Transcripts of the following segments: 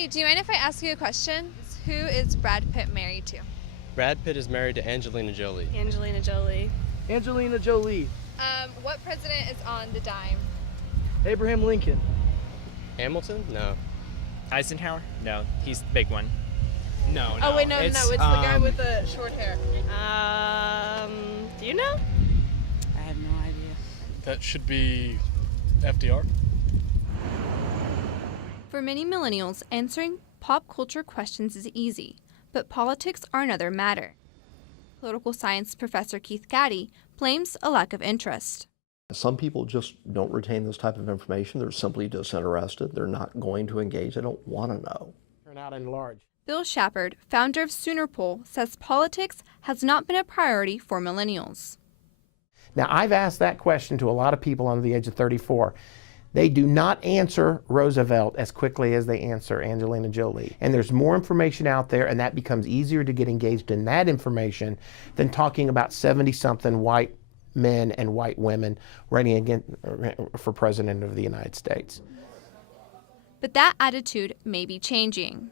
Hey, do you mind if I ask you a question? Who is Brad Pitt married to? Brad Pitt is married to Angelina Jolie. Angelina Jolie. Angelina Jolie. What president is on the dime? Abraham Lincoln. Hamilton? No. Eisenhower? No, he's the big one. No. Oh wait, no, it's the guy with the short hair. Do you know? I have no idea. That should be FDR. For many millennials, answering pop culture questions is easy, but politics are another matter. Political science professor Keith Gaddy blames a lack of interest. Some people just don't retain this type of information. They're simply disinterested. They're not going to engage. They don't want to know. Turn out in large. Bill Shepard, founder of Sooner Poll, says politics has not been a priority for millennials. Now, I've asked that question to a lot of people under the age of 34. They do not answer Roosevelt as quickly as they answer Angelina Jolie. And there's more information out there, and that becomes easier to get engaged in that information than talking about 70-something white men and white women running again for president of the United States. But that attitude may be changing.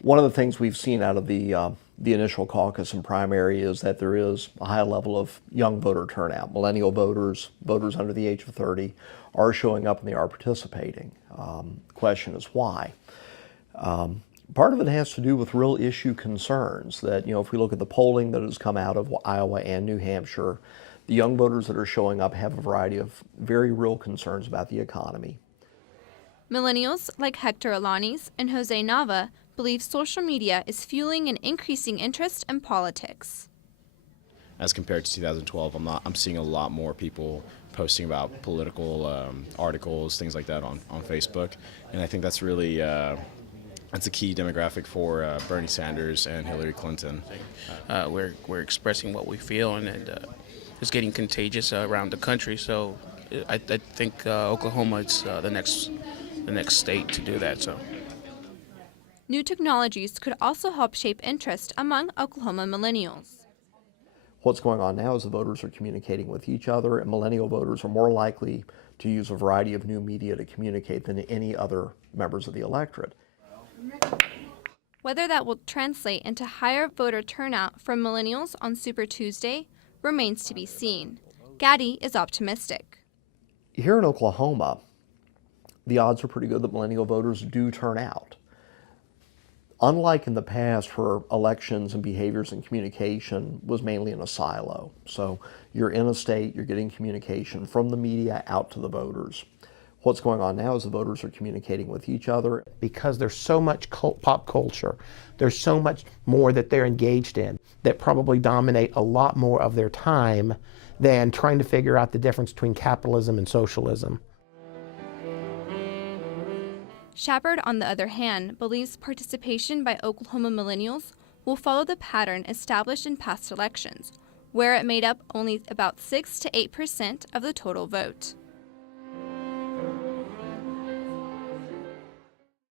One of the things we've seen out of the initial caucus and primary is that there is a high level of young voter turnout. Millennial voters, voters under the age of 30, are showing up and they are participating. The question is why. Part of it has to do with real issue concerns that, if we look at the polling that has come out of Iowa and New Hampshire, the young voters that are showing up have a variety of very real concerns about the economy. Millennials like Hector Alanis and Jose Nava believe social media is fueling an increasing interest in politics. As compared to 2012, I'm seeing a lot more people posting about political articles, things like that on Facebook, and I think that's really that's a key demographic for Bernie Sanders and Hillary Clinton. We're expressing what we feel, and it's getting contagious around the country. So I think Oklahoma is the next state to do that. So. New technologies could also help shape interest among Oklahoma millennials. What's going on now is the voters are communicating with each other, and millennial voters are more likely to use a variety of new media to communicate than any other members of the electorate. Whether that will translate into higher voter turnout from millennials on Super Tuesday remains to be seen. Gaddy is optimistic. Here in Oklahoma, the odds are pretty good that millennial voters do turn out. Unlike in the past where elections and behaviors and communication was mainly in a silo. So you're in a state, you're getting communication from the media out to the voters. What's going on now is the voters are communicating with each other. Because there's so much pop culture, there's so much more that they're engaged in that probably dominate a lot more of their time than trying to figure out the difference between capitalism and socialism. Shepard, on the other hand, believes participation by Oklahoma millennials will follow the pattern established in past elections, where it made up only about 6 to 8% of the total vote.